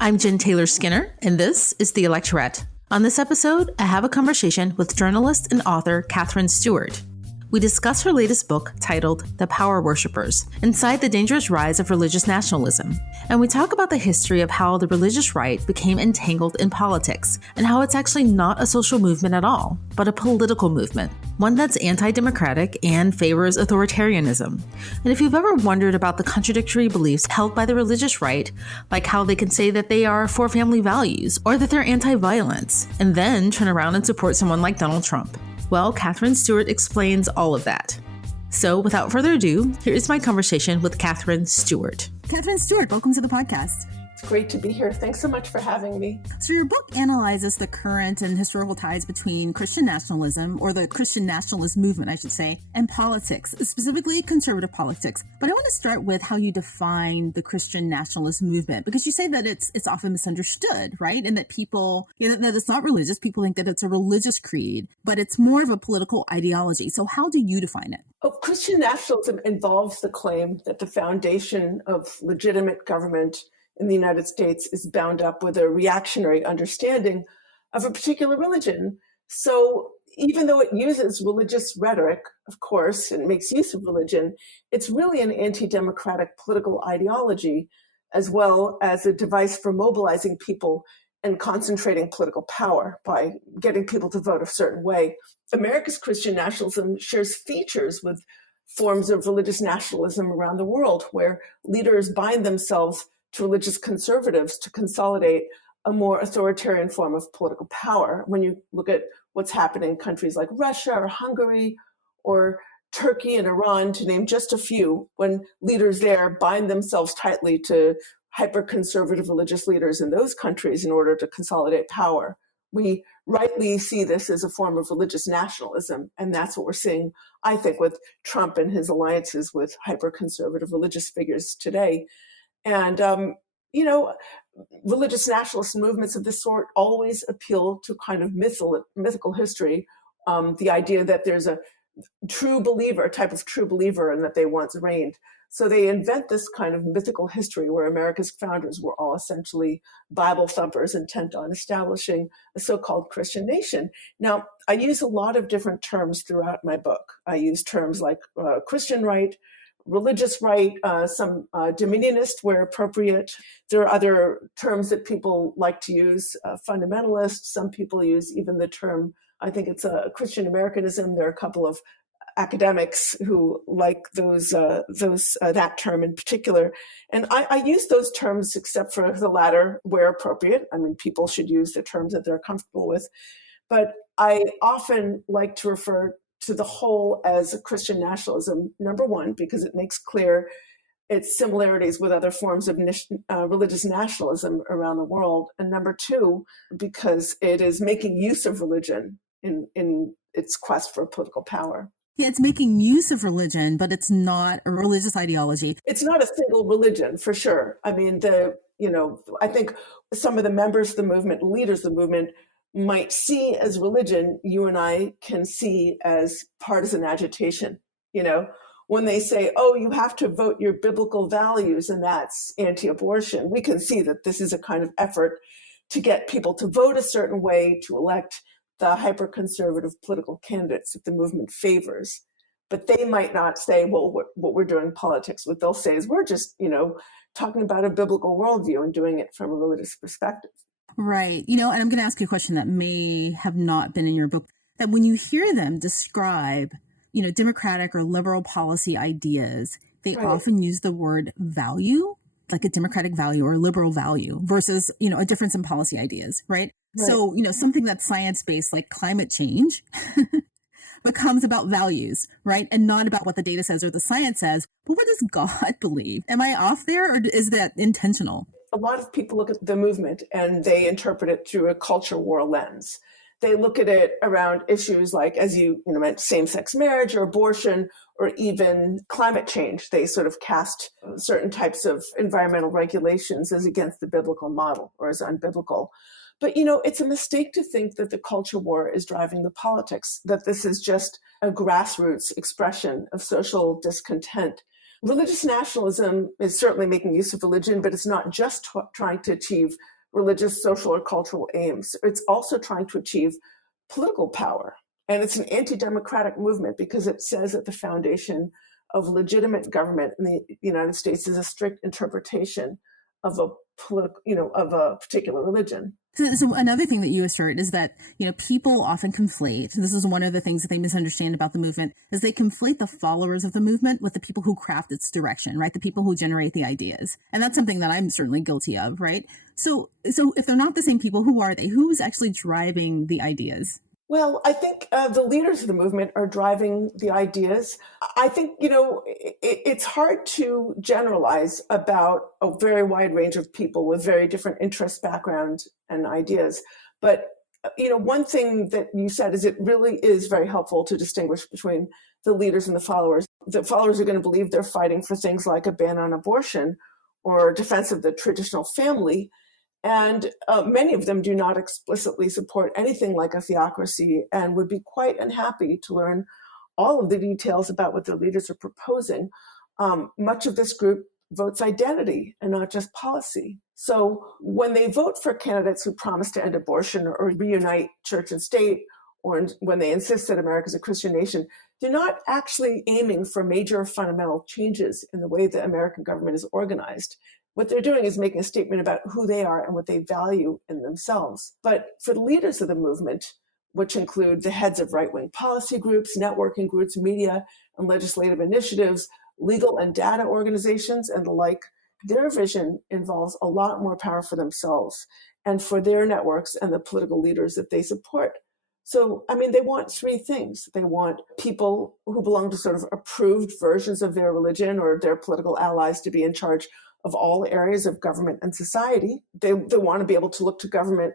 I'm Jen Taylor Skinner, and this is the Electorette. On this episode, I have a conversation with journalist and author Katherine Stewart. We discuss her latest book titled The Power Worshippers, Inside the Dangerous Rise of Religious Nationalism. And we talk about the history of how the religious right became entangled in politics and how it's actually not a social movement at all, but a political movement, one that's anti-democratic and favors authoritarianism. And if you've ever wondered about the contradictory beliefs held by the religious right, like how they can say that they are for family values or that they're anti-violence, and then turn around and support someone like Donald Trump. Well, Katherine Stewart explains all of that. So without further ado, here is my conversation with Katherine Stewart. Katherine Stewart, welcome to the podcast. It's great to be here. Thanks so much for having me. So your book analyzes the current and historical ties between Christian nationalism, or the Christian nationalist movement, I should say, and politics, specifically conservative politics. But I want to start with how you define the Christian nationalist movement, because you say that it's often misunderstood, right? And that people, that it's not religious. People think that it's a religious creed, but it's more of a political ideology. So how do you define it? Oh, Christian nationalism involves the claim that the foundation of legitimate government in the United States is bound up with a reactionary understanding of a particular religion. So even though it uses religious rhetoric, of course, and makes use of religion, it's really an anti-democratic political ideology, as well as a device for mobilizing people and concentrating political power by getting people to vote a certain way. America's Christian nationalism shares features with forms of religious nationalism around the world, where leaders bind themselves to religious conservatives to consolidate a more authoritarian form of political power. When you look at what's happening in countries like Russia or Hungary or Turkey and Iran, to name just a few, when leaders there bind themselves tightly to hyper-conservative religious leaders in those countries in order to consolidate power, we rightly see this as a form of religious nationalism. And that's what we're seeing, I think, with Trump and his alliances with hyper-conservative religious figures today. And, religious nationalist movements of this sort always appeal to kind of mythical history, the idea that there's a type of true believer, and that they once reigned. So they invent this kind of mythical history where America's founders were all essentially Bible thumpers intent on establishing a so-called Christian nation. Now, I use a lot of different terms throughout my book. I use terms like Christian right, religious right, some dominionist where appropriate. There are other terms that people like to use, fundamentalist. Some people use even the term, I think it's a Christian Americanism. There are a couple of academics who like that term in particular. And I use those terms except for the latter where appropriate. I mean, people should use the terms that they're comfortable with. But I often like to refer to the whole as a Christian nationalism, number one, because it makes clear its similarities with other forms of religious nationalism around the world. And number two, because it is making use of religion in its quest for political power. Yeah, it's making use of religion, but it's not a religious ideology. It's not a single religion, for sure. I mean, I think some of the members of the movement, leaders of the movement, might see as religion, you and I can see as partisan agitation. When they say, oh, you have to vote your biblical values and that's anti-abortion, we can see that this is a kind of effort to get people to vote a certain way, to elect the hyper-conservative political candidates that the movement favors. But they might not say, well, what we're doing in politics. What they'll say is we're just, talking about a biblical worldview and doing it from a religious perspective. Right. And I'm going to ask you a question that may have not been in your book, that when you hear them describe, democratic or liberal policy ideas, they often use the word value, like a democratic value or a liberal value versus, a difference in policy ideas, right? So, something that's science-based like climate change becomes about values, right? And not about what the data says or the science says, but what does God believe? Am I off there, or is that intentional? A lot of people look at the movement and they interpret it through a culture war lens. They look at it around issues like, as you meant, same-sex marriage or abortion, or even climate change. They sort of cast certain types of environmental regulations as against the biblical model or as unbiblical. But, it's a mistake to think that the culture war is driving the politics, that this is just a grassroots expression of social discontent. religious nationalism is certainly making use of religion, but it's not just trying to achieve religious, social, or cultural aims. It's also trying to achieve political power. And it's an anti-democratic movement because it says that the foundation of legitimate government in the United States is a strict interpretation of a of a particular religion. So another thing that you assert is that, people often conflate, this is one of the things that they misunderstand about the movement, is they conflate the followers of the movement with the people who craft its direction, right? The people who generate the ideas. And that's something that I'm certainly guilty of, right? So if they're not the same people, who are they? Who's actually driving the ideas? Well, I think the leaders of the movement are driving the ideas. I think, it's hard to generalize about a very wide range of people with very different interests, background, and ideas. But, one thing that you said is it really is very helpful to distinguish between the leaders and the followers. The followers are going to believe they're fighting for things like a ban on abortion or defense of the traditional family. And many of them do not explicitly support anything like a theocracy and would be quite unhappy to learn all of the details about what their leaders are proposing. Much of this group votes identity and not just policy. So when they vote for candidates who promise to end abortion or reunite church and state, or when they insist that America is a Christian nation, they're not actually aiming for major fundamental changes in the way the American government is organized. What they're doing is making a statement about who they are and what they value in themselves. But for the leaders of the movement, which include the heads of right-wing policy groups, networking groups, media and legislative initiatives, legal and data organizations, and the like, their vision involves a lot more power for themselves and for their networks and the political leaders that they support. So, they want three things. They want people who belong to sort of approved versions of their religion or their political allies to be in charge of all areas of government and society. They want to be able to look to government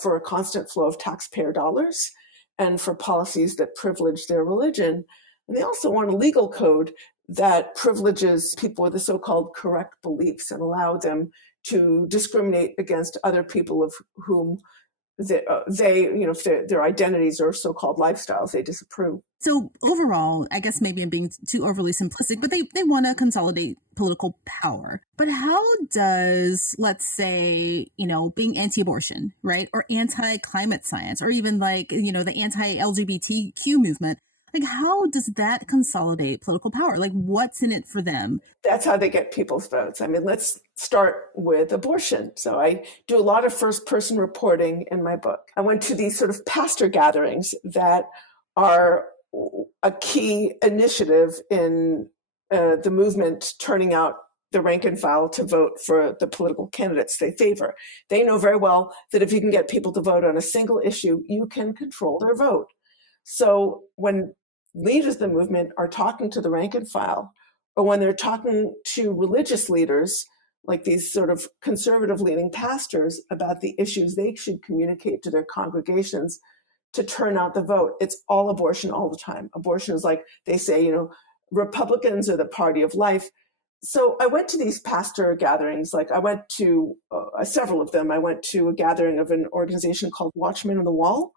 for a constant flow of taxpayer dollars and for policies that privilege their religion. And they also want a legal code that privileges people with the so-called correct beliefs and allow them to discriminate against other people of whom their identities or so-called lifestyles they disapprove. So overall, I guess maybe I'm being too overly simplistic, but they want to consolidate political power. But how does, let's say, being anti-abortion, right, or anti-climate science, or even the anti-LGBTQ movement, how does that consolidate political power? What's in it for them? That's how they get people's votes. Let's start with abortion. So I do a lot of first-person reporting in my book. I went to these sort of pastor gatherings that are a key initiative in the movement turning out the rank and file to vote for the political candidates they favor. They know very well that if you can get people to vote on a single issue, you can control their vote. So when leaders of the movement are talking to the rank and file, or when they're talking to religious leaders, like these sort of conservative-leaning pastors, about the issues they should communicate to their congregations to turn out the vote, it's all abortion all the time. Abortion is like they say, Republicans are the party of life. So I went to these pastor gatherings. I went to several of them. I went to a gathering of an organization called Watchmen on the Wall.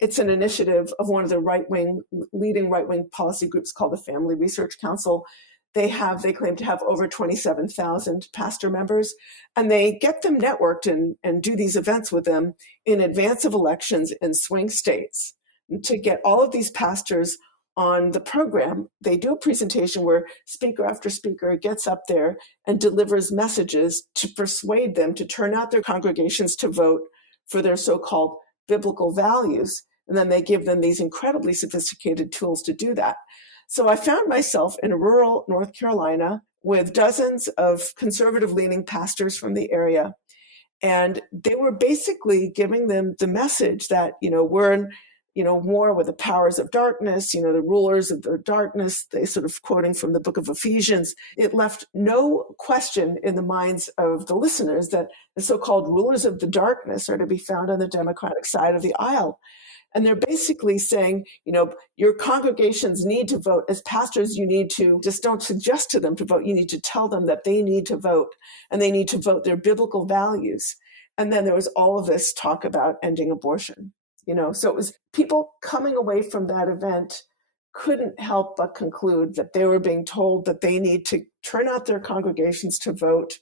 It's an initiative of one of the leading right-wing policy groups called the Family Research Council. They claim to have over 27,000 pastor members, and they get them networked and do these events with them in advance of elections in swing states. And to get all of these pastors on the program, they do a presentation where speaker after speaker gets up there and delivers messages to persuade them to turn out their congregations to vote for their so-called biblical values. And then they give them these incredibly sophisticated tools to do that. So I found myself in rural North Carolina with dozens of conservative-leaning pastors from the area. And they were basically giving them the message that, we're in, war with the powers of darkness, the rulers of the darkness, they sort of quoting from the book of Ephesians. It left no question in the minds of the listeners that the so-called rulers of the darkness are to be found on the Democratic side of the aisle. And they're basically saying, your congregations need to vote. As pastors, you need to just don't suggest to them to vote. You need to tell them that they need to vote, and they need to vote their biblical values. And then there was all of this talk about ending abortion. So it was people coming away from that event couldn't help but conclude that they were being told that they need to turn out their congregations to vote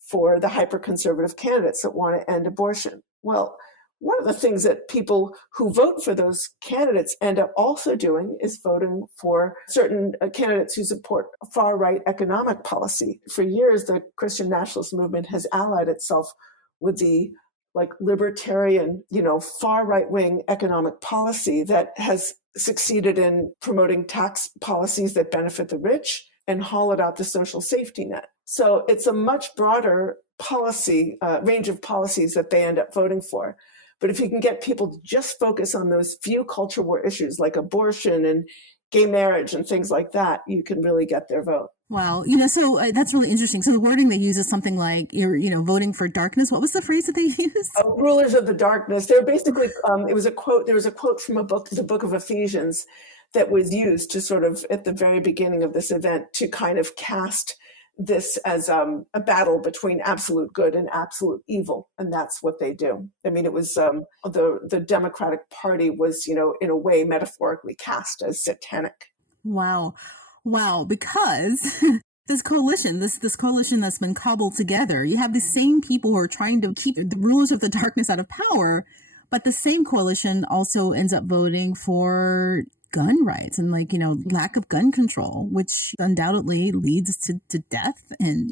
for the hyper-conservative candidates that want to end abortion. Well, one of the things that people who vote for those candidates end up also doing is voting for certain candidates who support far-right economic policy. For years, the Christian nationalist movement has allied itself with the libertarian, far right-wing economic policy that has succeeded in promoting tax policies that benefit the rich and hollowed out the social safety net. So it's a much broader policy, range of policies that they end up voting for. But if you can get people to just focus on those few culture war issues like abortion and gay marriage and things like that, you can really get their vote. Wow. So that's really interesting. So the wording they use is something like, voting for darkness. What was the phrase that they used? Rulers of the darkness. They're basically, it was a quote. There was a quote from the book of Ephesians that was used to sort of at the very beginning of this event to kind of cast this as a battle between absolute good and absolute evil. And that's what they do. I mean, it was the Democratic Party was, in a way metaphorically cast as satanic. Wow. Because this coalition that's been cobbled together, you have the same people who are trying to keep the rulers of the darkness out of power, but the same coalition also ends up voting for gun rights and lack of gun control, which undoubtedly leads to death and,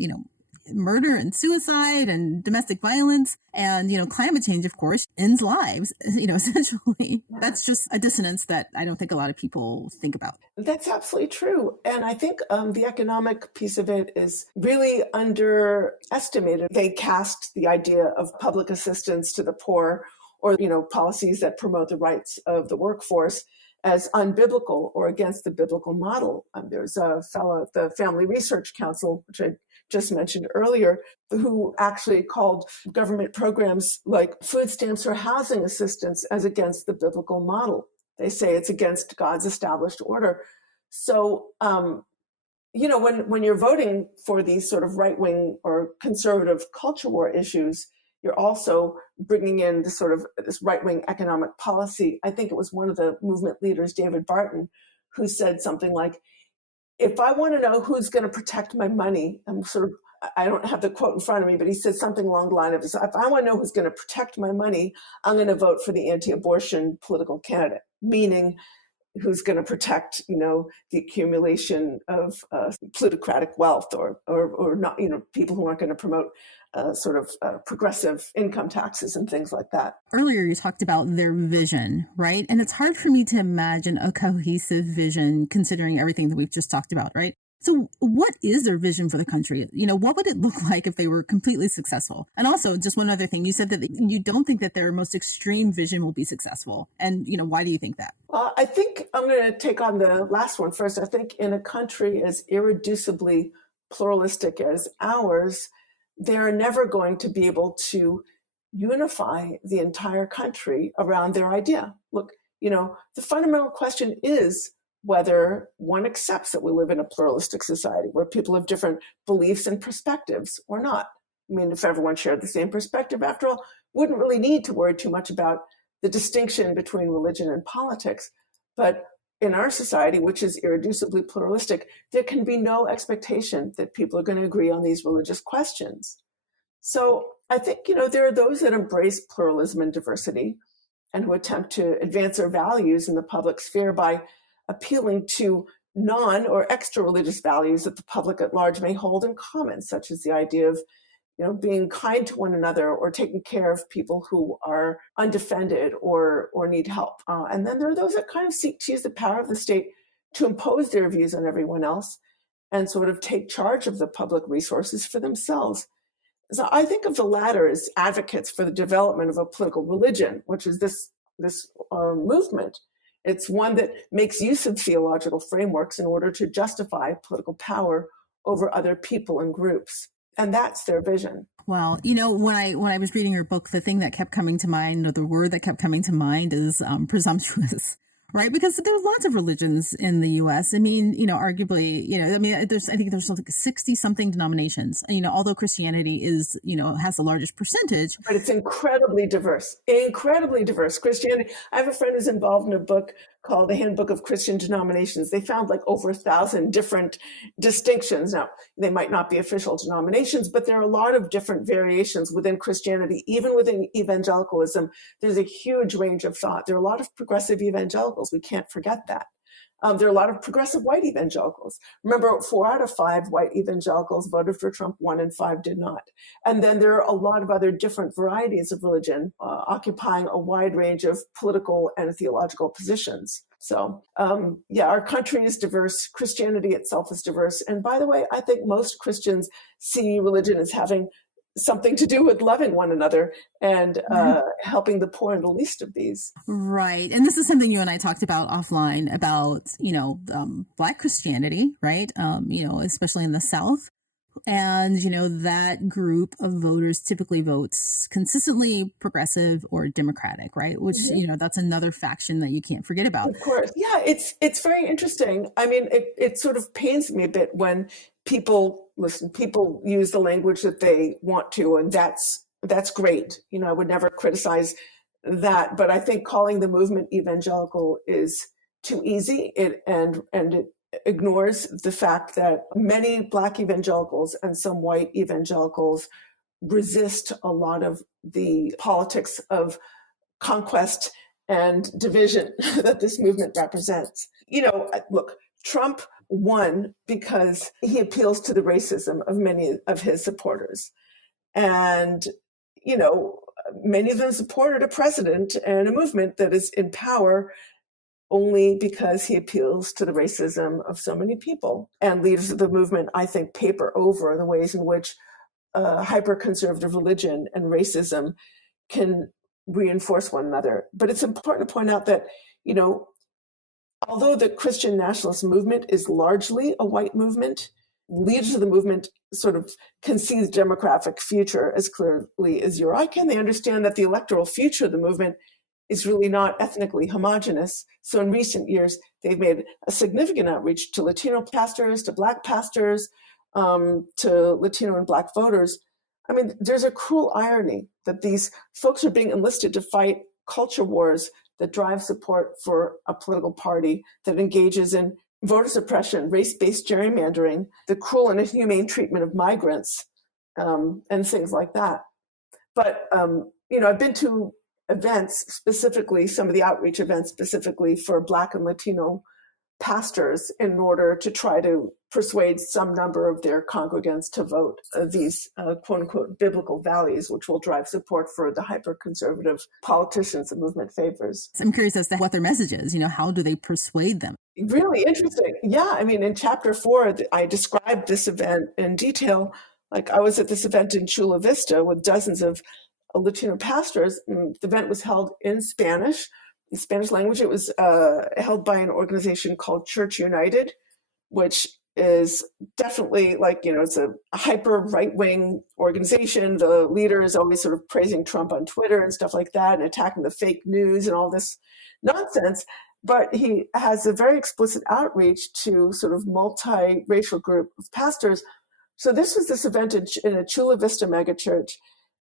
murder and suicide and domestic violence and, climate change, of course, ends lives, essentially. That's just a dissonance that I don't think a lot of people think about. That's absolutely true. And I think the economic piece of it is really underestimated. They cast the idea of public assistance to the poor or, policies that promote the rights of the workforce as unbiblical or against the biblical model. There's a fellow at the Family Research Council, which I just mentioned earlier, who actually called government programs like food stamps or housing assistance as against the biblical model. They say it's against God's established order. So, when you're voting for these sort of right-wing or conservative culture war issues, you're also bringing in this right-wing economic policy. I think it was one of the movement leaders, David Barton, who said something like, if I want to know who's going to protect my money, I don't have the quote in front of me, but he said something along the line of, if I want to know who's going to protect my money, I'm going to vote for the anti-abortion political candidate, meaning who's going to protect, the accumulation of plutocratic wealth or not, people who aren't going to promote progressive income taxes and things like that. Earlier, you talked about their vision, right? And it's hard for me to imagine a cohesive vision considering everything that we've just talked about, right? So what is their vision for the country? What would it look like if they were completely successful? And also, just one other thing, you said that you don't think that their most extreme vision will be successful. And, why do you think that? I think I'm going to take on the last one first. I think in a country as irreducibly pluralistic as ours, they're never going to be able to unify the entire country around their idea. Look, the fundamental question is whether one accepts that we live in a pluralistic society where people have different beliefs and perspectives or not. I mean, if everyone shared the same perspective, after all, wouldn't really need to worry too much about the distinction between religion and politics. But in our society, which is irreducibly pluralistic, there can be no expectation that people are going to agree on these religious questions. So I think, there are those that embrace pluralism and diversity and who attempt to advance their values in the public sphere by appealing to non or extra religious values that the public at large may hold in common, such as the idea of being kind to one another or taking care of people who are undefended or need help. And then there are those that kind of seek to use the power of the state to impose their views on everyone else and sort of take charge of the public resources for themselves. So I think of the latter as advocates for the development of a political religion, which is this movement. It's one that makes use of theological frameworks in order to justify political power over other people and groups. And that's their vision. Well, when I was reading your book, the thing that kept coming to mind, or the word that kept coming to mind, is presumptuous, right? Because there's lots of religions in the U.S. I mean, arguably, I think there's like 60 something denominations. Although Christianity is, has the largest percentage, but it's incredibly diverse. Christianity. I have a friend who's involved in a book called the Handbook of Christian Denominations. They found like over 1,000 different distinctions. Now, they might not be official denominations, but there are a lot of different variations within Christianity. Even within evangelicalism, there's a huge range of thought. There are a lot of progressive evangelicals. We can't forget that. There are a lot of progressive white evangelicals. Remember, 4 out of 5 white evangelicals voted for Trump, 1 in 5 did not. And then there are a lot of other different varieties of religion occupying a wide range of political and theological positions. So, our country is diverse. Christianity itself is diverse. And by the way, I think most Christians see religion as having something to do with loving one another and helping the poor and the least of these. Right. And this is something you and I talked about offline about, Black Christianity, right? Especially in the South. And, that group of voters typically votes consistently progressive or Democratic, right? Which, that's another faction that you can't forget about. Of course. Yeah, it's very interesting. I mean, it sort of pains me a bit when people use the language that they want to, and that's great. I would never criticize that, but I think calling the movement evangelical is too easy. It ignores the fact that many Black evangelicals and some white evangelicals resist a lot of the politics of conquest and division that this movement represents. Look, Trump won because he appeals to the racism of many of his supporters. And, many of them supported a president and a movement that is in power only because he appeals to the racism of so many people. And leaders of the movement, I think, paper over the ways in which hyper-conservative religion and racism can reinforce one another. But it's important to point out that, although the Christian nationalist movement is largely a white movement, leaders of the movement sort of can see the demographic future as clearly as you or I can. They understand that the electoral future of the movement is really not ethnically homogenous. So in recent years, they've made a significant outreach to Latino pastors, to Black pastors, to Latino and Black voters. I mean, there's a cruel irony that these folks are being enlisted to fight culture wars that drive support for a political party that engages in voter suppression, race-based gerrymandering, the cruel and inhumane treatment of migrants, and things like that. But, I've been to events specifically, some of the outreach events specifically for Black and Latino pastors in order to try to persuade some number of their congregants to vote these quote unquote biblical values, which will drive support for the hyper-conservative politicians the movement favors. I'm curious as to what their message is. How do they persuade them? Really interesting. Yeah. I mean, in chapter 4, I described this event in detail. Like I was at this event in Chula Vista with dozens of Latino pastors. And the event was held in Spanish, the Spanish language. It was held by an organization called Church United, which is definitely it's a hyper right-wing organization. The leader is always sort of praising Trump on Twitter and stuff like that and attacking the fake news and all this nonsense. But he has a very explicit outreach to sort of multi-racial group of pastors. So this was this event in a Chula Vista megachurch.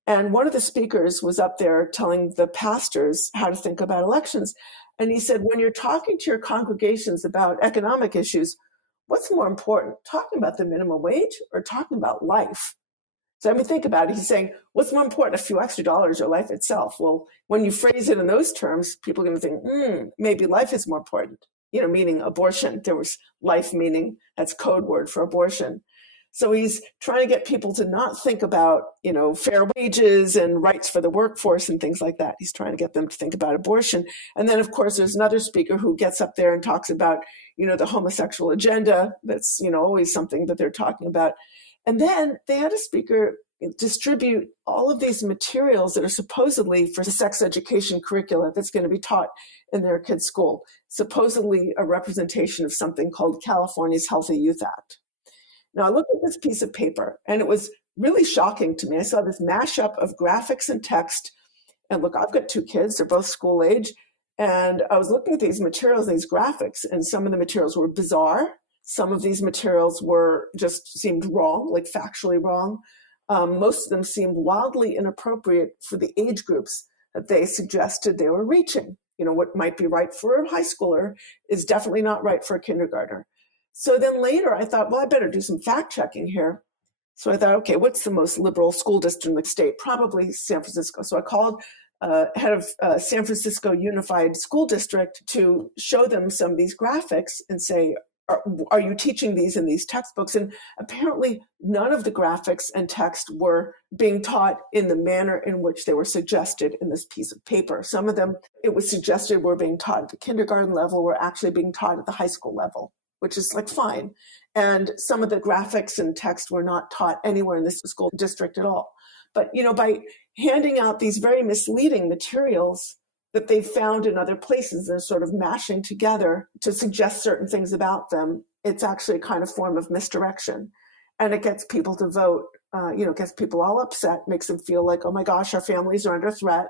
And one of the speakers was up there telling the pastors how to think about elections. And he said, when you're talking to your congregations about economic issues, what's more important, talking about the minimum wage or talking about life? So I mean, think about it. He's saying, what's more important, a few extra dollars or life itself? Well, when you phrase it in those terms, people are going to think, maybe life is more important, meaning abortion. There was life meaning, that's code word for abortion. So he's trying to get people to not think about, fair wages and rights for the workforce and things like that. He's trying to get them to think about abortion. And then, of course, there's another speaker who gets up there and talks about, the homosexual agenda. That's, always something that they're talking about. And then they had a speaker distribute all of these materials that are supposedly for sex education curricula that's going to be taught in their kids' school, supposedly a representation of something called California's Healthy Youth Act. Now, I looked at this piece of paper, and it was really shocking to me. I saw this mashup of graphics and text. And look, I've got 2 kids. They're both school age. And I was looking at these materials, these graphics, and some of the materials were bizarre. Some of these materials seemed wrong, like factually wrong. Most of them seemed wildly inappropriate for the age groups that they suggested they were reaching. What might be right for a high schooler is definitely not right for a kindergartner. So then later I thought, well, I better do some fact checking here. So I thought, okay, what's the most liberal school district in the state? Probably San Francisco. So I called head of San Francisco Unified School District to show them some of these graphics and say, are you teaching these in these textbooks? And apparently none of the graphics and text were being taught in the manner in which they were suggested in this piece of paper. Some of them, it was suggested were being taught at the kindergarten level, were actually being taught at the high school level, which is like fine. And some of the graphics and text were not taught anywhere in this school district at all. But, by handing out these very misleading materials that they've found in other places, they're sort of mashing together to suggest certain things about them. It's actually a kind of form of misdirection. And it gets people to vote, gets people all upset, makes them feel like, oh my gosh, our families are under threat.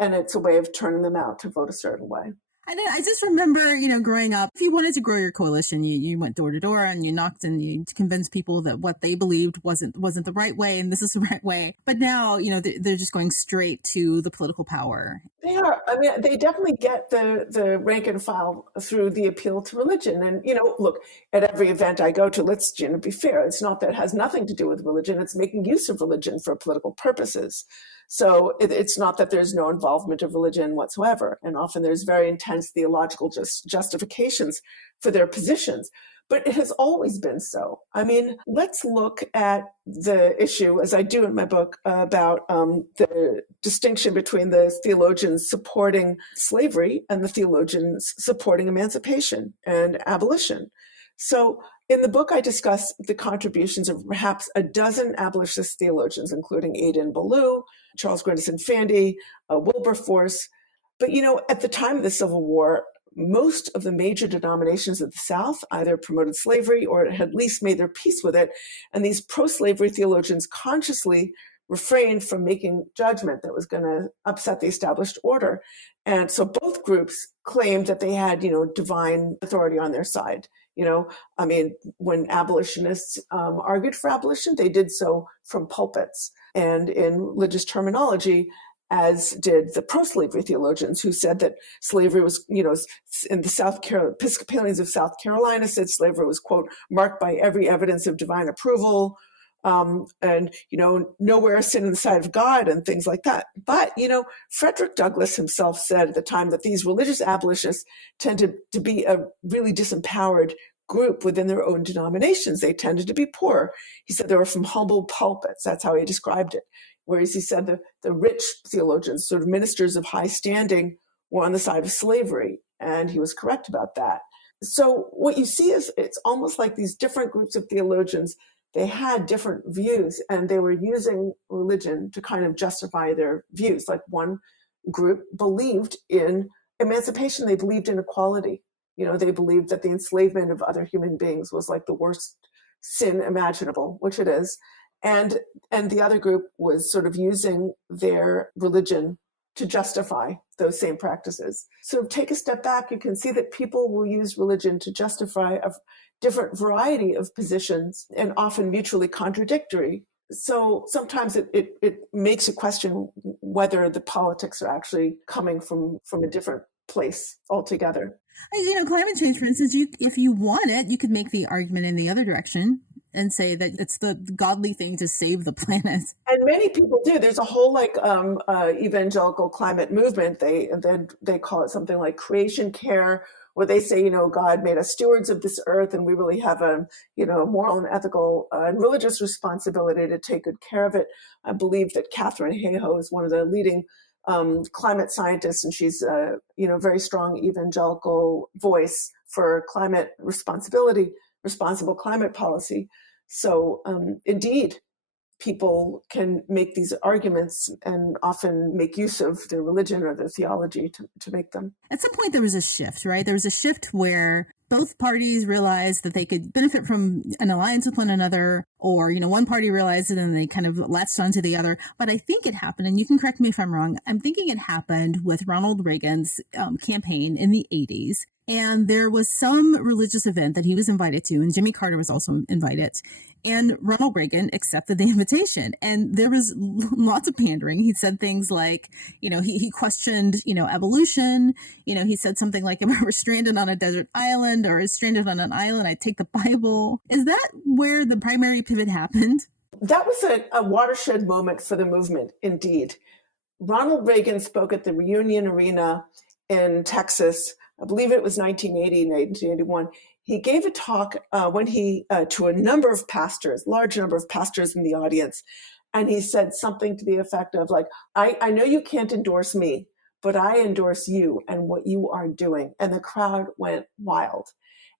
And it's a way of turning them out to vote a certain way. I just remember, growing up, if you wanted to grow your coalition, you went door to door and you knocked and you convinced people that what they believed wasn't the right way and this is the right way. But now, they're just going straight to the political power. They are. I mean, they definitely get the rank and file through the appeal to religion. And, look, at every event I go to, let's be fair, it's not that it has nothing to do with religion. It's making use of religion for political purposes. So it's not that there's no involvement of religion whatsoever. And often there's very intense theological justifications for their positions. But it has always been so. I mean, let's look at the issue, as I do in my book, about the distinction between the theologians supporting slavery and the theologians supporting emancipation and abolition. So in the book, I discuss the contributions of perhaps a dozen abolitionist theologians, including Aidan Ballou, Charles Grandison Fandy, Wilberforce. But, at the time of the Civil War, most of the major denominations of the South either promoted slavery or had at least made their peace with it. And these pro-slavery theologians consciously refrained from making judgment that was going to upset the established order. And so both groups claimed that they had, divine authority on their side. When abolitionists argued for abolition, they did so from pulpits and in religious terminology, as did the pro-slavery theologians who said that slavery was, in the Episcopalians of South Carolina said slavery was, quote, marked by every evidence of divine approval, and, nowhere a sin in the sight of God and things like that. But, Frederick Douglass himself said at the time that these religious abolitionists tended to be a really disempowered group within their own denominations. They tended to be poor. He said they were from humble pulpits. That's how he described it. Whereas he said the rich theologians, sort of ministers of high standing, were on the side of slavery. And he was correct about that. So what you see is it's almost like these different groups of theologians, they had different views and they were using religion to kind of justify their views. Like one group believed in emancipation. They believed in equality. They believed that the enslavement of other human beings was like the worst sin imaginable, which it is. And the other group was sort of using their religion to justify those same practices. So take a step back, you can see that people will use religion to justify a different variety of positions and often mutually contradictory. So sometimes it makes you question whether the politics are actually coming from a different place altogether. Climate change, for instance, if you want it, you could make the argument in the other direction and say that it's the godly thing to save the planet. And many people do. There's a whole evangelical climate movement. They call it something like creation care, where they say, God made us stewards of this earth, and we really have a, moral and ethical and religious responsibility to take good care of it. I believe that Katherine Hayhoe is one of the leading climate scientists, and she's a very strong evangelical voice for climate responsibility, responsible climate policy. So indeed, people can make these arguments and often make use of their religion or their theology to make them. At some point, there was a shift, right? There was a shift where both parties realized that they could benefit from an alliance with one another, or, one party realized it and they kind of latched onto the other. But I think it happened, and you can correct me if I'm wrong, I'm thinking it happened with Ronald Reagan's campaign in the 80s. And there was some religious event that he was invited to, and Jimmy Carter was also invited. And Ronald Reagan accepted the invitation. And there was lots of pandering. He said things like, he questioned, evolution. He said something like, if I were stranded on a desert island or stranded on an island, I'd take the Bible. Is that where the primary pivot happened? That was a watershed moment for the movement, indeed. Ronald Reagan spoke at the Reunion Arena in Texas. I believe it was 1980, 1981. He gave a talk to a number of pastors, large number of pastors in the audience. And he said something to the effect of like, I know you can't endorse me, but I endorse you and what you are doing. And the crowd went wild.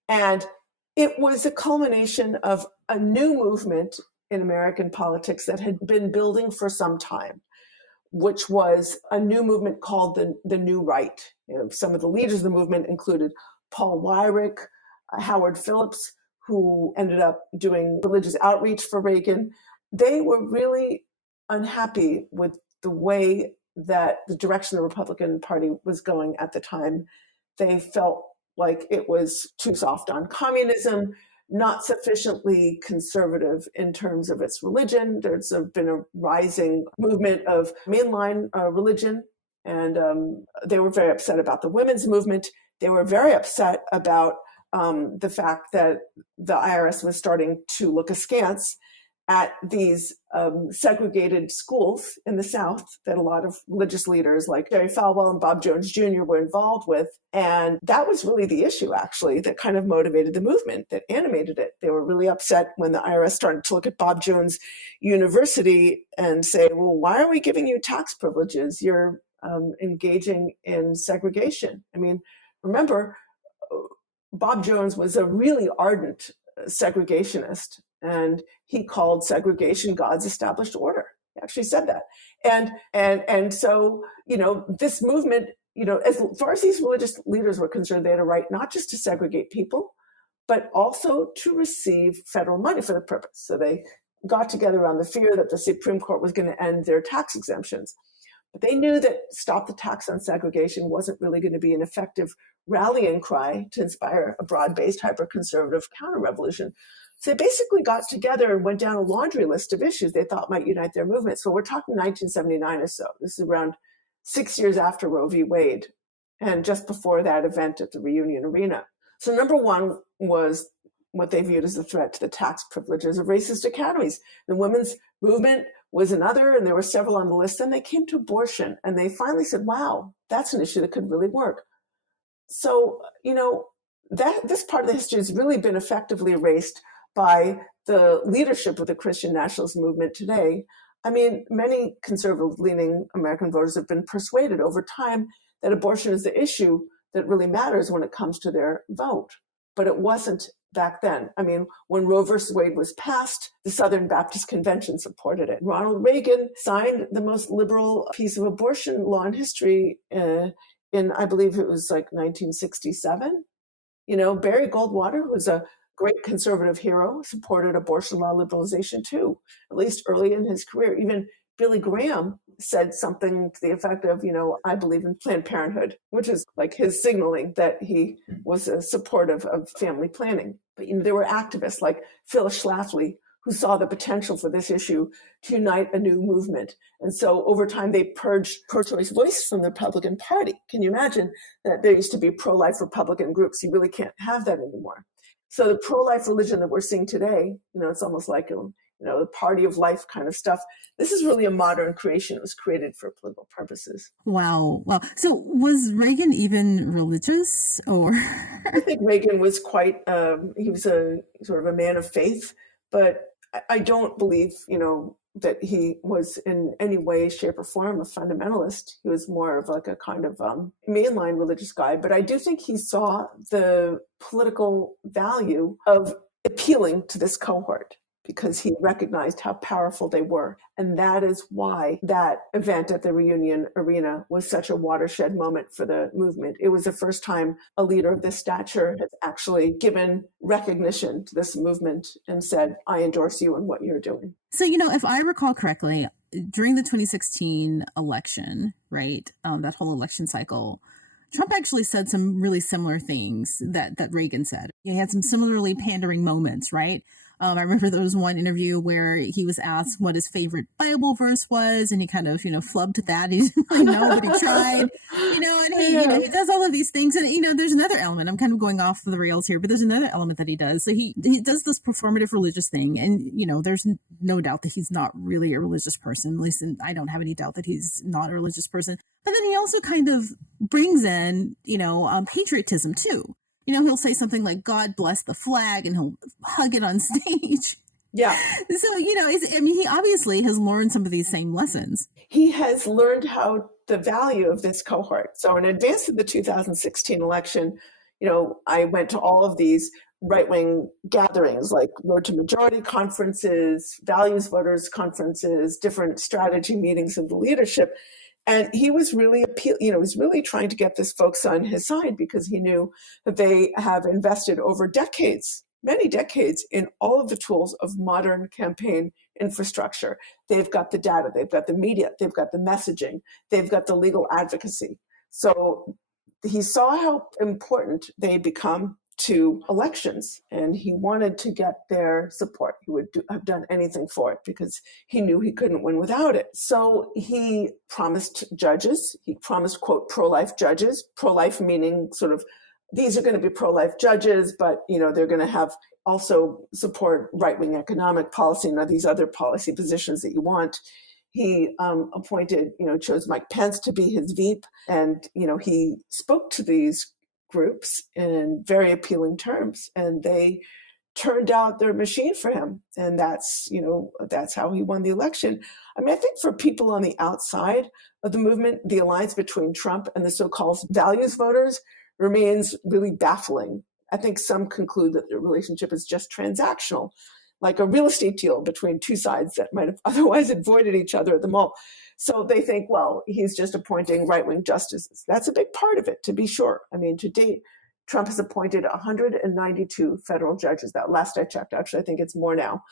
And it was a culmination of a new movement in American politics that had been building for some time, which was a new movement called the New Right. Some of the leaders of the movement included Paul Weyrich, Howard Phillips, who ended up doing religious outreach for Reagan. They were really unhappy with the way that the direction the Republican Party was going at the time. They felt like it was too soft on communism, not sufficiently conservative in terms of its religion. There's been a rising movement of mainline religion, and they were very upset about the women's movement. They were very upset about the fact that the IRS was starting to look askance at these segregated schools in the South that a lot of religious leaders like Jerry Falwell and Bob Jones Jr. were involved with. And that was really the issue, actually, that kind of motivated the movement, that animated it. They were really upset when the IRS started to look at Bob Jones University and say, well, why are we giving you tax privileges? You're engaging in segregation. I mean, remember, Bob Jones was a really ardent segregationist, and he called segregation God's established order. He actually said that. And so, this movement, as far as these religious leaders were concerned, they had a right not just to segregate people, but also to receive federal money for the purpose. So they got together around the fear that the Supreme Court was going to end their tax exemptions. But they knew that stop the tax on segregation wasn't really going to be an effective rallying cry to inspire a broad-based, hyper-conservative counter-revolution. So they basically got together and went down a laundry list of issues they thought might unite their movement. So we're talking 1979 or so. This is around 6 years after Roe v. Wade, and just before that event at the Reunion Arena. So number one was what they viewed as a threat to the tax privileges of racist academies. The women's movement was another, and there were several on the list. Then they came to abortion, and they finally said, wow, that's an issue that could really work. So, this part of the history has really been effectively erased by the leadership of the Christian nationalist movement today. I mean, many conservative-leaning American voters have been persuaded over time that abortion is the issue that really matters when it comes to their vote. But it wasn't back then. I mean, when Roe versus Wade was passed, the Southern Baptist Convention supported it. Ronald Reagan signed the most liberal piece of abortion law in history in, I believe it was like 1967. Barry Goldwater, who was a great conservative hero, supported abortion law liberalization too, at least early in his career. Even Billy Graham said something to the effect of, I believe in Planned Parenthood, which is like his signaling that he was supportive of family planning. But there were activists like Phyllis Schlafly who saw the potential for this issue to unite a new movement. And so over time, they purged pro-choice voices from the Republican Party. Can you imagine that there used to be pro-life Republican groups? You really can't have that anymore. So the pro-life religion that we're seeing today, it's almost like the party of life kind of stuff. This is really a modern creation. It was created for political purposes. Wow. So was Reagan even religious, or? I think Reagan was he was a sort of a man of faith, but I don't believe, that he was in any way, shape, or form a fundamentalist. He was more of like a kind of mainline religious guy. But I do think he saw the political value of appealing to this cohort, because he recognized how powerful they were. And that is why that event at the Reunion Arena was such a watershed moment for the movement. It was the first time a leader of this stature has actually given recognition to this movement and said, I endorse you and what you're doing. So, if I recall correctly, during the 2016 election, right, that whole election cycle, Trump actually said some really similar things that Reagan said. He had some similarly pandering moments, right? I remember there was one interview where he was asked what his favorite Bible verse was, and he kind of, flubbed that. He didn't really know, but he tried, and Yeah. he does all of these things. And, there's another element. I'm kind of going off the rails here, but there's another element that he does. So he does this performative religious thing. And, there's no doubt that he's not really a religious person. At least I don't have any doubt that he's not a religious person. But then he also kind of brings in, patriotism too. He'll say something like, God bless the flag, and he'll hug it on stage. Yeah. So, he obviously has learned some of these same lessons. He has learned the value of this cohort. So in advance of the 2016 election, I went to all of these right-wing gatherings, like Road to Majority conferences, values voters conferences, different strategy meetings of the leadership. And he was really was really trying to get this folks on his side, because he knew that they have invested over decades, many decades, in all of the tools of modern campaign infrastructure. They've got the data, they've got the media, they've got the messaging, they've got the legal advocacy. So he saw how important they become to elections, and he wanted to get their support. He would have done anything for it, because he knew he couldn't win without it. So he promised judges. He promised, quote, pro-life judges. Pro-life meaning sort of, these are going to be pro-life judges, but they're going to have also support right-wing economic policy and these other policy positions that you want. He chose Mike Pence to be his VP, and he spoke to these groups in very appealing terms, and they turned out their machine for him, and that's how he won the election. I mean, I think for people on the outside of the movement, the alliance between Trump and the so-called values voters remains really baffling. I think some conclude that the relationship is just transactional, like a real estate deal between two sides that might have otherwise avoided each other at the mall. So they think, well, he's just appointing right-wing justices. That's a big part of it, to be sure. I mean, to date, Trump has appointed 192 federal judges. That last I checked, actually, I think it's more now.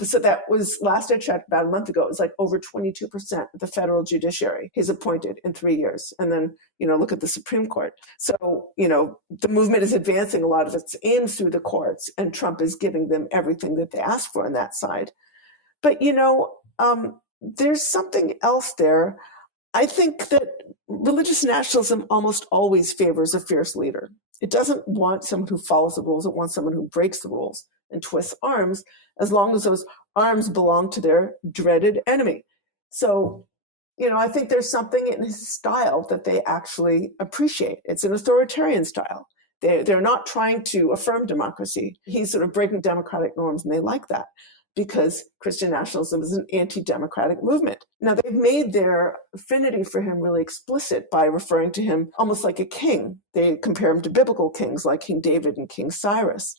So that was, last I checked about a month ago, it was like over 22% of the federal judiciary he's appointed in 3 years. And then, look at the Supreme Court. So, the movement is advancing a lot of its aims through the courts, and Trump is giving them everything that they ask for on that side. But, there's something else there. I think that religious nationalism almost always favors a fierce leader. It doesn't want someone who follows the rules. It wants someone who breaks the rules and twists arms, as long as those arms belong to their dreaded enemy. So, I think there's something in his style that they actually appreciate. It's an authoritarian style. They're not trying to affirm democracy. He's sort of breaking democratic norms, and they like that, because Christian nationalism is an anti-democratic movement. Now, they've made their affinity for him really explicit by referring to him almost like a king. They compare him to biblical kings like King David and King Cyrus.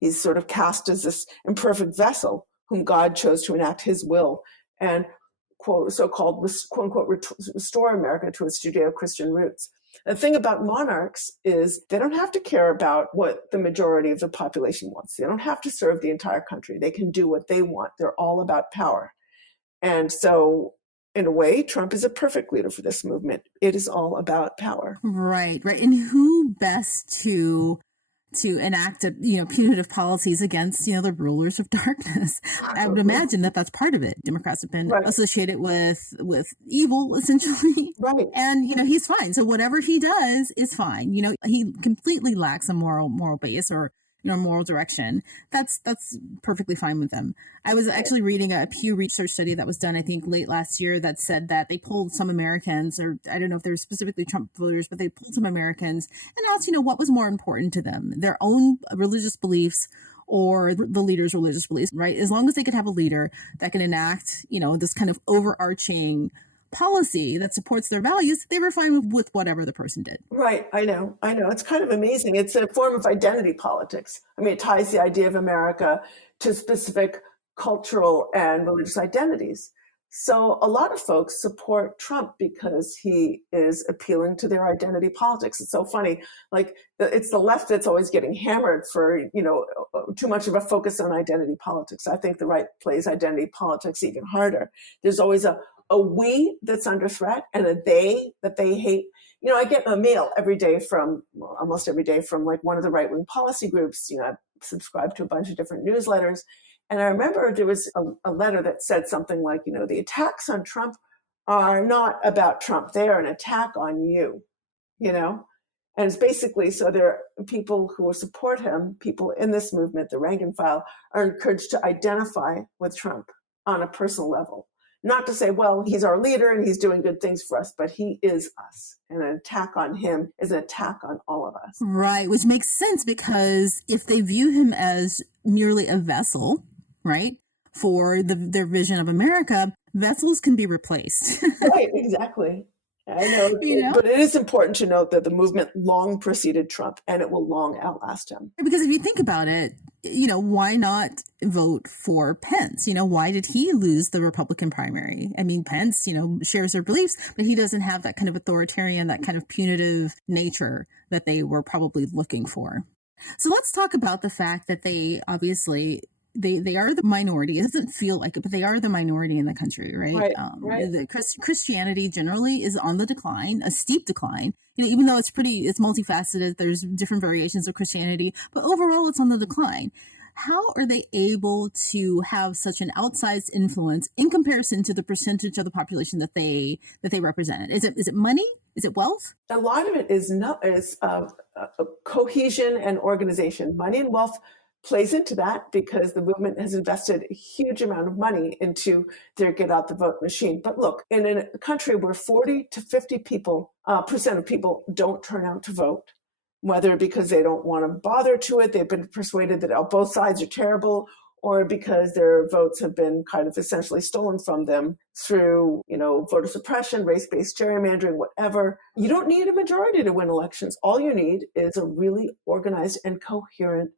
He's sort of cast as this imperfect vessel whom God chose to enact his will and, quote, so-called, quote unquote, restore America to its Judeo-Christian roots. The thing about monarchs is they don't have to care about what the majority of the population wants. They don't have to serve the entire country. They can do what they want. They're all about power. And so, in a way, Trump is a perfect leader for this movement. It is all about power. Right. And who best to enact punitive policies against the rulers of darkness? I would imagine that that's part of it. Democrats have been associated with evil, essentially, right? And he's fine. So whatever he does is fine. He completely lacks a moral base or moral direction. That's perfectly fine with them. I was actually reading a Pew Research study that was done, I think, late last year, that said that they polled some Americans, or I don't know if they're specifically Trump voters, but they polled some Americans and asked, what was more important to them, their own religious beliefs or the leader's religious beliefs, right? As long as they could have a leader that can enact, this kind of overarching policy that supports their values, they were fine with whatever the person did. Right. I know. It's kind of amazing. It's a form of identity politics. I mean, it ties the idea of America to specific cultural and religious identities. So a lot of folks support Trump because he is appealing to their identity politics. It's so funny. Like, it's the left that's always getting hammered for, too much of a focus on identity politics. I think the right plays identity politics even harder. There's always a we that's under threat and a they that they hate. I get a mail every day almost every day from like one of the right-wing policy groups. I subscribe to a bunch of different newsletters. And I remember there was a letter that said something like, the attacks on Trump are not about Trump. They are an attack on you, And it's basically, so there are people who will support him, people in this movement, the rank and file, are encouraged to identify with Trump on a personal level. Not to say, well, he's our leader and he's doing good things for us, but he is us. And an attack on him is an attack on all of us. Right, which makes sense because if they view him as merely a vessel, right, for their vision of America, vessels can be replaced. Right, exactly. I know, but it is important to note that the movement long preceded Trump and it will long outlast him. Because if you think about it, why not vote for Pence? Why did he lose the Republican primary? I mean, Pence, shares their beliefs, but he doesn't have that kind of authoritarian, that kind of punitive nature that they were probably looking for. So let's talk about the fact that they obviously they are the minority. It doesn't feel like it, but they are the minority in the country, right? Right. Christianity generally is on the decline, a steep decline. Even though it's multifaceted, there's different variations of Christianity, but overall it's on the decline. How are they able to have such an outsized influence in comparison to the percentage of the population that they represented? Is it money? Is it wealth? A lot of it is cohesion and organization. Money and wealth plays into that because the movement has invested a huge amount of money into their get out the vote machine. But look, in a country where 40 to 50% of people don't turn out to vote, whether because they don't want to bother to it, they've been persuaded that both sides are terrible, or because their votes have been kind of essentially stolen from them through, voter suppression, race-based gerrymandering, whatever. You don't need a majority to win elections. All you need is a really organized and coherent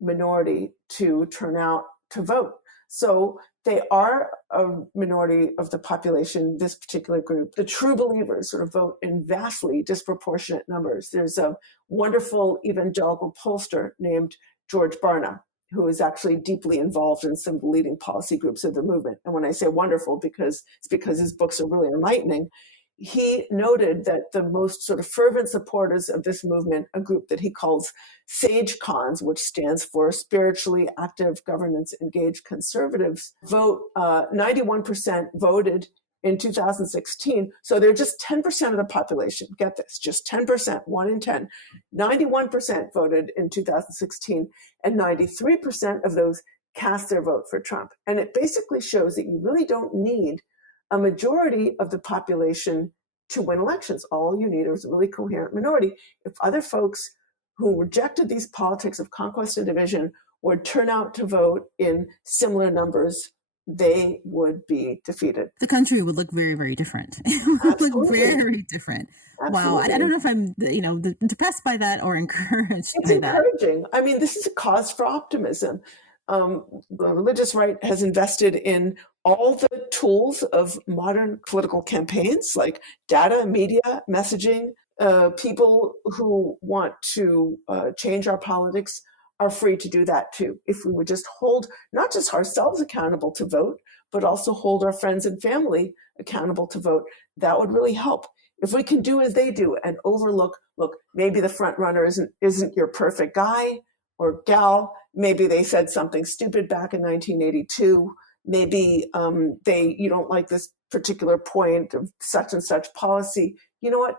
minority to turn out to vote. So they are a minority of the population, this particular group. The true believers sort of vote in vastly disproportionate numbers. There's a wonderful evangelical pollster named George Barna, who is actually deeply involved in some of the leading policy groups of the movement. And when I say wonderful, it's because his books are really enlightening. He noted that the most sort of fervent supporters of this movement, a group that he calls SAGE Cons, which stands for Spiritually Active Governance Engaged Conservatives, 91% voted in 2016. So they're just 10% of the population. Get this, just 10%, 1 in 10. 91% voted in 2016, and 93% of those cast their vote for Trump. And it basically shows that you really don't need a majority of the population to win elections. All you need is a really coherent minority. If other folks who rejected these politics of conquest and division would turn out to vote in similar numbers, they would be defeated. The country would look very, very different. It would look very different. Absolutely. Wow. I don't know if I'm depressed by that or encouraged it's by that. It's encouraging. I mean, this is a cause for optimism. The religious right has invested in all the tools of modern political campaigns, like data, media, messaging. People who want to change our politics are free to do that too. If we would just hold not just ourselves accountable to vote, but also hold our friends and family accountable to vote, that would really help. If we can do as they do and overlook, maybe the front runner isn't your perfect guy or gal. Maybe they said something stupid back in 1982. Maybe you don't like this particular point of such and such policy. You know what?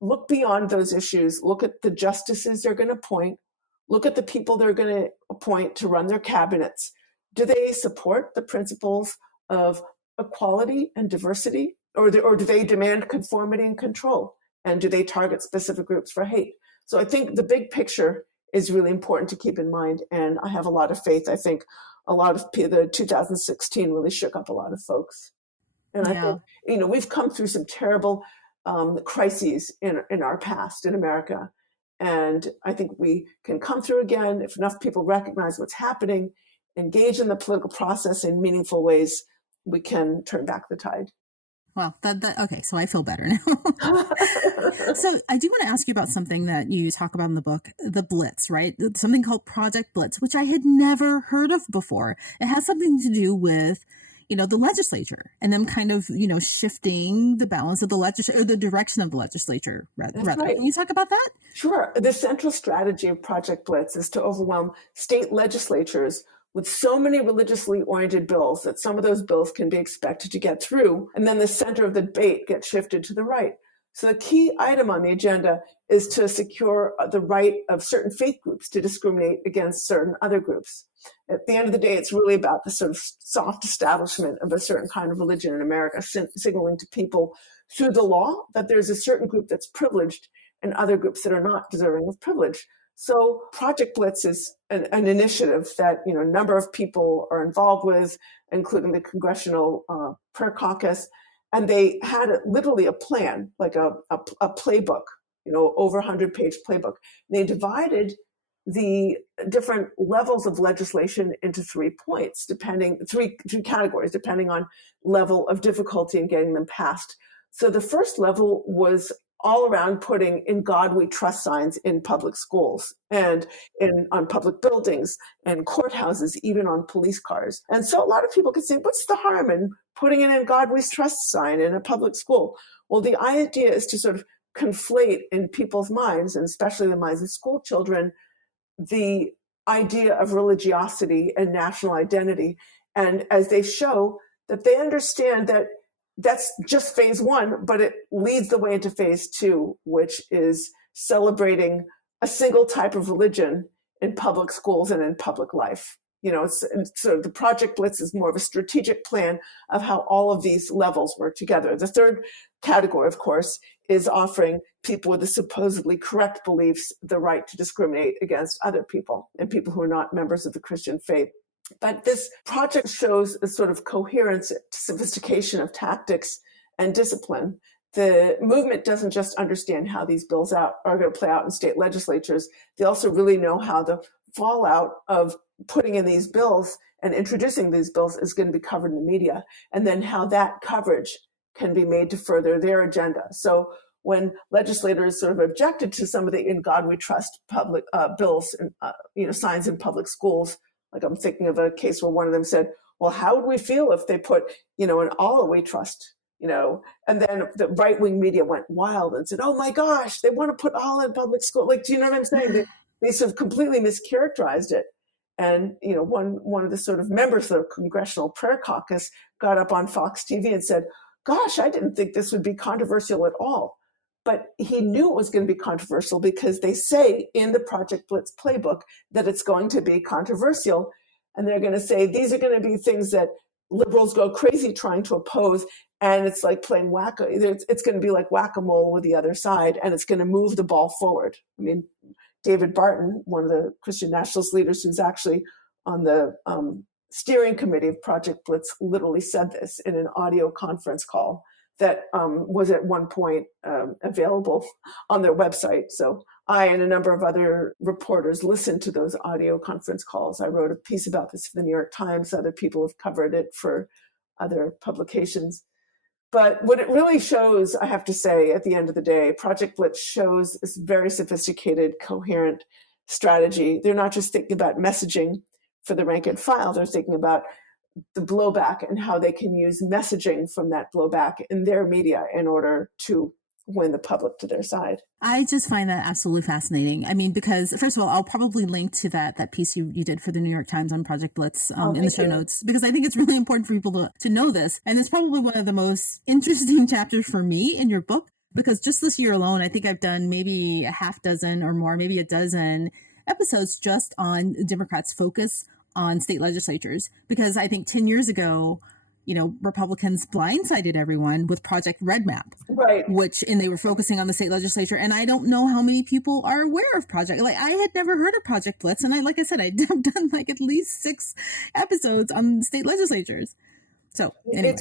Look beyond those issues. Look at the justices they're going to appoint. Look at the people they're going to appoint to run their cabinets. Do they support the principles of equality and diversity? Or do they demand conformity and control? And do they target specific groups for hate? So I think the big picture is really important to keep in mind. And I have a lot of faith. I think a lot of the 2016 really shook up a lot of folks. And I think, we've come through some terrible crises in our past in America. And I think we can come through again if enough people recognize what's happening, engage in the political process in meaningful ways, we can turn back the tide. Well, okay, so I feel better now. So I do want to ask you about something that you talk about in the book, the Blitz, right? Something called Project Blitz, which I had never heard of before. It has something to do with, the legislature and them kind of, shifting the balance of the legislature or the direction of the legislature rather. right. Can you talk about that? Sure. The central strategy of Project Blitz is to overwhelm state legislatures with so many religiously oriented bills that some of those bills can be expected to get through, and then the center of the debate gets shifted to the right. So the key item on the agenda is to secure the right of certain faith groups to discriminate against certain other groups. At the end of the day, it's really about the sort of soft establishment of a certain kind of religion in America, signaling to people through the law that there's a certain group that's privileged and other groups that are not deserving of privilege. So Project Blitz is an initiative that a number of people are involved with, including the Congressional Prayer Caucus, and they had literally a plan, like a playbook, over 100-page playbook. They divided the different levels of legislation into 3 points, three categories, depending on level of difficulty in getting them passed. So the first level was all around putting "In God We Trust" signs in public schools and on public buildings and courthouses, even on police cars. And so a lot of people could say, what's the harm in putting an "In God We Trust" sign in a public school? Well, the idea is to sort of conflate in people's minds, and especially the minds of school children, the idea of religiosity and national identity. And as they show that they understand that that's just phase one, but it leads the way into phase two, which is celebrating a single type of religion in public schools and in public life. So the Project Blitz is more of a strategic plan of how all of these levels work together. The third category, of course, is offering people with the supposedly correct beliefs the right to discriminate against other people and people who are not members of the Christian faith. But this project shows a sort of coherence, sophistication of tactics and discipline. The movement doesn't just understand how these bills are going to play out in state legislatures. They also really know how the fallout of putting in these bills and introducing these bills is going to be covered in the media, and then how that coverage can be made to further their agenda. So when legislators sort of objected to some of the "In God We Trust" public bills and signs in public schools, like I'm thinking of a case where one of them said, well, how would we feel if they put, an "Allah we trust," and then the right-wing media went wild and said, oh my gosh, they want to put Allah in public school. Like, do you know what I'm saying? They sort of completely mischaracterized it. And, one of the sort of members of the Congressional Prayer Caucus got up on Fox TV and said, gosh, I didn't think this would be controversial at all. But he knew it was going to be controversial because they say in the Project Blitz playbook that it's going to be controversial. And they're going to say, these are going to be things that liberals go crazy trying to oppose. And it's like playing it's going to be like whack-a-mole with the other side, and it's going to move the ball forward. I mean, David Barton, one of the Christian nationalist leaders who's actually on the steering committee of Project Blitz, literally said this in an audio conference call that was at one point available on their website. So I and a number of other reporters listened to those audio conference calls. I wrote a piece about this for the New York Times. Other people have covered it for other publications. But what it really shows, I have to say, at the end of the day, Project Blitz shows this very sophisticated, coherent strategy. They're not just thinking about messaging for the rank and file. They're thinking about the blowback and how they can use messaging from that blowback in their media in order to win the public to their side. I just find that absolutely fascinating. I mean, because first of all, I'll probably link to that piece you did for the New York Times on Project Blitz in the show notes, because I think it's really important for people to know this. And it's probably one of the most interesting chapters for me in your book, because just this year alone, I think I've done maybe a half dozen or more, maybe a dozen episodes just on Democrats' focus on state legislatures. Because I think 10 years ago, Republicans blindsided everyone with Project Red Map, right? And they were focusing on the state legislature. And I don't know how many people are aware of Project. Like, I had never heard of Project Blitz, and like I said, I've done like at least 6 episodes on state legislatures. So anyway.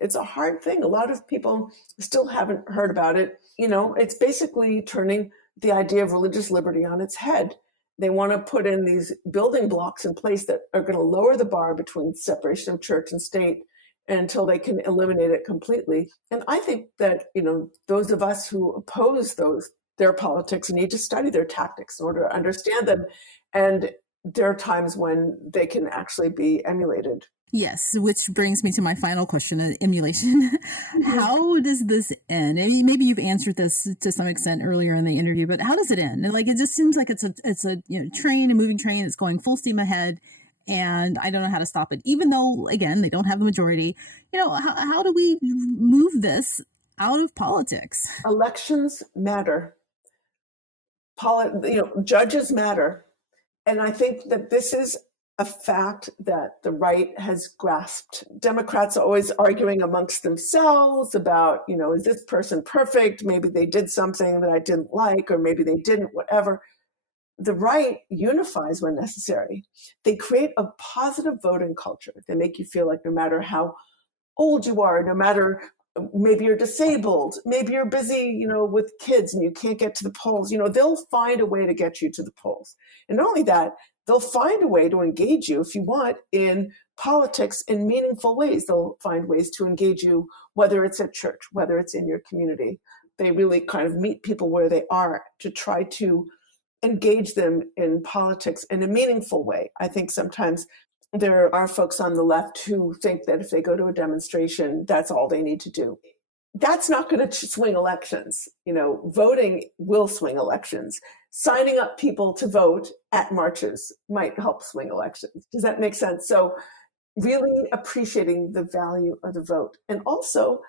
It's a hard thing. A lot of people still haven't heard about it. It's basically turning the idea of religious liberty on its head. They want to put in these building blocks in place that are going to lower the bar between separation of church and state until they can eliminate it completely. And I think that, those of us who oppose their politics need to study their tactics in order to understand them. And there are times when they can actually be emulated. Yes, which brings me to my final question, emulation. How does this end? And maybe you've answered this to some extent earlier in the interview, but how does it end? And like, it just seems like it's a train, a moving train. It's going full steam ahead, and I don't know how to stop it. Even though, again, they don't have the majority. How do we move this out of politics? Elections matter. Judges matter. And I think that this is a fact that the right has grasped. Democrats are always arguing amongst themselves about, is this person perfect? Maybe they did something that I didn't like, or maybe they didn't, whatever. The right unifies when necessary. They create a positive voting culture. They make you feel like no matter how old you are, no matter, maybe you're disabled, maybe you're busy, with kids and you can't get to the polls, they'll find a way to get you to the polls. And not only that, they'll find a way to engage you, if you want, in politics in meaningful ways. They'll find ways to engage you, whether it's at church, whether it's in your community. They really kind of meet people where they are to try to engage them in politics in a meaningful way. I think sometimes there are folks on the left who think that if they go to a demonstration, that's all they need to do. That's not going to swing elections. Voting will swing elections. Signing up people to vote at marches might help swing elections. Does that make sense? So really appreciating the value of the vote. And also,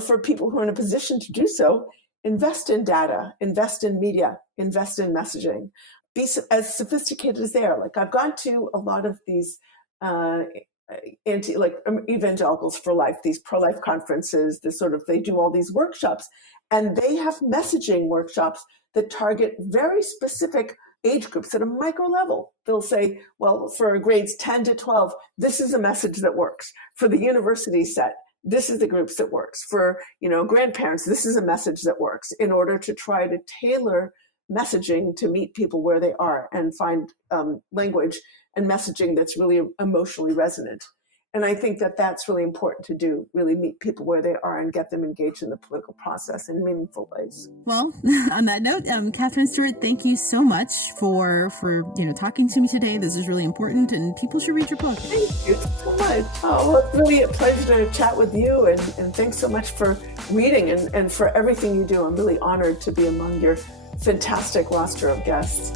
for people who are in a position to do so, invest in data, invest in media, invest in messaging. Be as sophisticated as they are. Like, I've gone to a lot of these evangelicals for life, these pro-life conferences, they do all these workshops, and they have messaging workshops that target very specific age groups at a micro level. They'll say, well, for grades 10 to 12, this is a message that works. For the university set, this is the groups that works. For, grandparents, this is a message that works, in order to try to tailor messaging to meet people where they are and find language and messaging that's really emotionally resonant. And I think that that's really important to do, really meet people where they are and get them engaged in the political process in meaningful ways. Well, on that note, Katherine Stewart, thank you so much for talking to me today. This is really important, and people should read your book. Thank you so much. Oh, well, it's really a pleasure to chat with you, and thanks so much for reading and for everything you do. I'm really honored to be among your fantastic roster of guests.